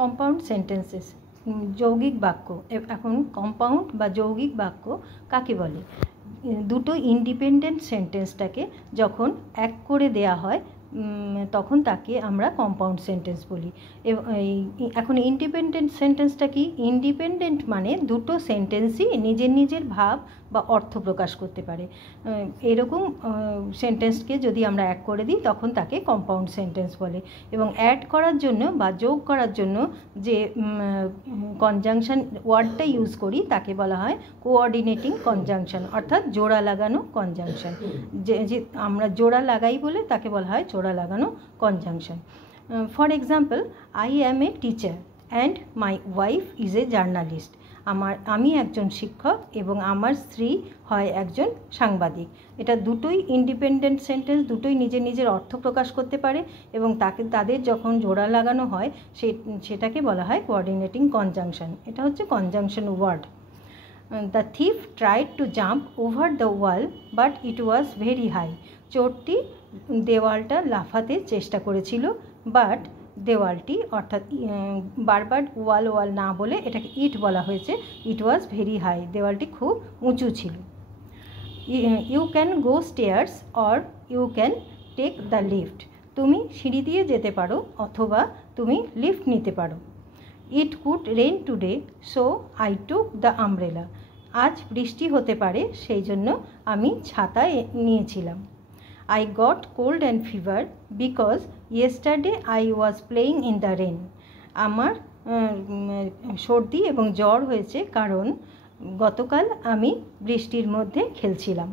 Compound sentences, যৌগিক বাক্য। এখন কম্পাউন্ড বা যৌগিক বাক্য কাকে বলে? দুটো ইন্ডিপেন্ডেন্ট সেন্টেন্সটাকে যখন এক করে দেয়া হয় তখন তাকে আমরা কম্পাউন্ড সেন্টেন্স বলি। এখন ইন্ডিপেন্ডেন্ট সেন্টেন্সটা কি? ইন্ডিপেন্ডেন্ট মানে দুটো সেন্টেন্সই নিজের নিজের ভাব বা অর্থ প্রকাশ করতে পারে। এরকম সেন্টেন্সকে যদি আমরা এক করে দিই তখন তাকে কম্পাউন্ড সেন্টেন্স বলে। এবং অ্যাড করার জন্য বা যোগ করার জন্য যে কনজাংশন ওয়ার্ডটা ইউজ করি তাকে বলা হয় কোঅর্ডিনেটিং কনজাংশন, অর্থাৎ জোড়া লাগানো কনজাংশন। যে আমরা জোড়া লাগাই বলে তাকে বলা হয় জোড়া লাগানো conjunction. For example, I am a teacher and my wife is a journalist. আমি একজন শিক্ষক এবং আমার স্ত্রী হয় একজন সাংবাদিক। এটা দুটোই ইন্ডিপেন্ডেন্ট সেন্টেন্স, দুটোই নিজের নিজের অর্থ প্রকাশ করতে পারে এবং তাদের যখন জোড়া লাগানো হয় সেটাকে বলা হয় কোঅর্ডিনেটিং কনজাংশন। এটা হচ্ছে conjunction word. The thief tried to jump over the wall but it was very high. চোরটি দেওয়ালটা লাফাতে চেষ্টা করেছিল, বাট দেওয়ালটি, অর্থাৎ বারবার ওয়াল না বলে এটাকে ইট বলা হয়েছে, ইট ওয়াজ ভেরি হাই, দেওয়ালটি খুব উঁচু ছিল। You can go stairs or you can take the lift. তুমি সিঁড়ি দিয়ে যেতে পারো অথবা তুমি লিফট নিতে পারো। It could rain today so I took the umbrella. আজ বৃষ্টি হতে পারে সেই জন্য আমি ছাতা নিয়েছিলাম। I got cold and fever because yesterday I was playing in the rain. আমার সর্দি এবং জ্বর হয়েছে কারণ গতকাল আমি বৃষ্টির মধ্যে খেলছিলাম।